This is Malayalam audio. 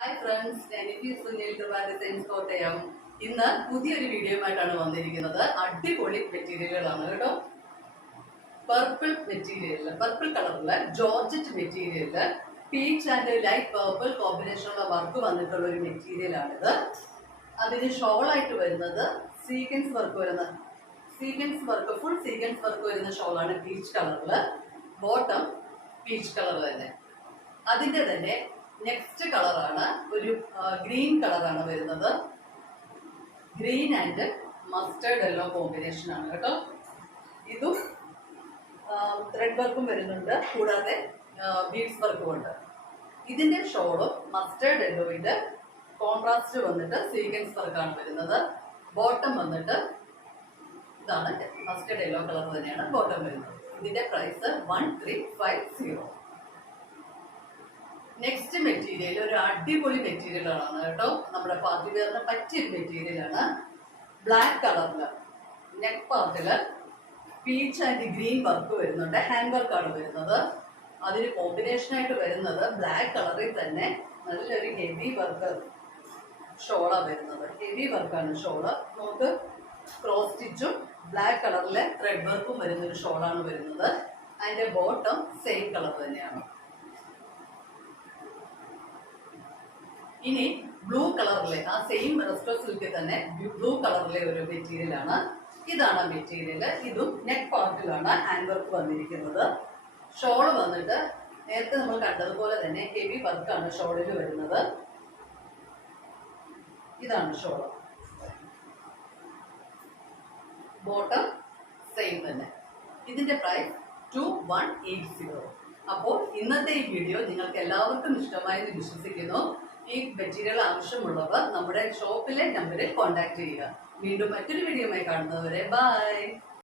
ഹായ് ഫ്രണ്ട്സ്, എനിക്ക് സുനിൽ ഡിസൈൻസ് കോട്ടയം. ഇന്ന് പുതിയൊരു വീഡിയോയുമായിട്ടാണ് വന്നിരിക്കുന്നത്. അടിപൊളി മെറ്റീരിയലുകളാണ് കേട്ടോ. പർപ്പിൾ കളറില് ജോർജറ്റ് മെറ്റീരിയലില് പീച്ച് ആൻഡ് ലൈറ്റ് പർപ്പിൾ കോമ്പിനേഷനുള്ള വർക്ക് വന്നിട്ടുള്ള ഒരു മെറ്റീരിയലാണിത്. അതിന് ഷോളായിട്ട് വരുന്നത് sequence work full sequence work വരുന്ന ഷോളാണ് പീച്ച് കളറില്. ബോട്ടം പീച്ച് കളർ തന്നെ. അതിന്റെ തന്നെ നെക്സ്റ്റ് കളറാണ് ഒരു ഗ്രീൻ കളറാണ് വരുന്നത്. Green and mustard yellow combination ആണ് കേട്ടോ. ഇതും ത്രെഡ് വർക്കും വരുന്നുണ്ട്, കൂടാതെ ബീഡ്സ് വർക്കും ഉണ്ട്. ഇതിന്റെ ഷോളും മസ്റ്റേർഡ് യെല്ലോയിന്റെ കോൺട്രാസ്റ്റ് വന്നിട്ട് സീക്വൻസ് വർക്കാണ് വരുന്നത്. ബോട്ടം വന്നിട്ട് ഇതാണ് മസ്റ്റേർഡ് യെല്ലോ കളർ തന്നെയാണ് ബോട്ടം വരുന്നത്. ഇതിന്റെ പ്രൈസ് 1350. നെക്സ്റ്റ് മെറ്റീരിയൽ ഒരു അടിപൊളി മെറ്റീരിയൽ ആണ് കേട്ടോ. നമ്മുടെ പാർട്ടി വെയറിന് പറ്റിയ മെറ്റീരിയലാണ്. ബ്ലാക്ക് കളറില് നെക്ക് പാർട്ടില് പീച്ച് ആൻഡ് ഗ്രീൻ വർക്ക് വരുന്നുണ്ട്. ഹാൻഡ് വർക്കാണ് വരുന്നത്. അതിന് കോമ്പിനേഷൻ ആയിട്ട് വരുന്നത് ബ്ലാക്ക് കളറിൽ തന്നെ നല്ലൊരു ഹെവി വർക്ക് ഷോളാണ് വരുന്നത്. ഹെവി വർക്കാണ് ഷോള്. നമുക്ക് ക്രോസ് സ്റ്റിച്ചും ബ്ലാക്ക് കളറിലെ ത്രെഡ് വർക്കും വരുന്നൊരു ഷോളാണ് വരുന്നത്. അതിന്റെ ബോട്ടം സെയിം കളർ തന്നെയാണ്. ഇനി ബ്ലൂ കളറിലെ ആ സെയിം റെസ്റ്റോ സിൽക്കിൽ തന്നെ ബ്ലൂ കളറിലെ ഒരു മെറ്റീരിയലാണ്. ഇതാണ് മെറ്റീരിയൽ. ഇതും നെക്ക് പാർട്ടിലാണ് ഹാൻഡ് വർക്ക് വന്നിരിക്കുന്നത്. ഷോള് വന്നിട്ട് നേരത്തെ നമ്മൾ കണ്ടതുപോലെ തന്നെ ഹെവി വർക്കാണ് ഷോളിൽ വരുന്നത്. ഇതാണ് ഷോള്. ബോട്ടം സെയിം തന്നെ. ഇതിന്റെ പ്രൈസ് 2180. അപ്പോൾ ഇന്നത്തെ ഈ വീഡിയോ നിങ്ങൾക്ക് എല്ലാവർക്കും ഇഷ്ടമായെന്ന് വിശ്വസിക്കുന്നു. ഈ മെറ്റീരിയൽ ആവശ്യമുള്ളവർ നമ്മുടെ ഷോപ്പിലെ നമ്പറിൽ കോൺടാക്ട് ചെയ്യുക. വീണ്ടും മറ്റൊരു വീഡിയോയുമായി കാണുന്നതുവരെ ബൈ.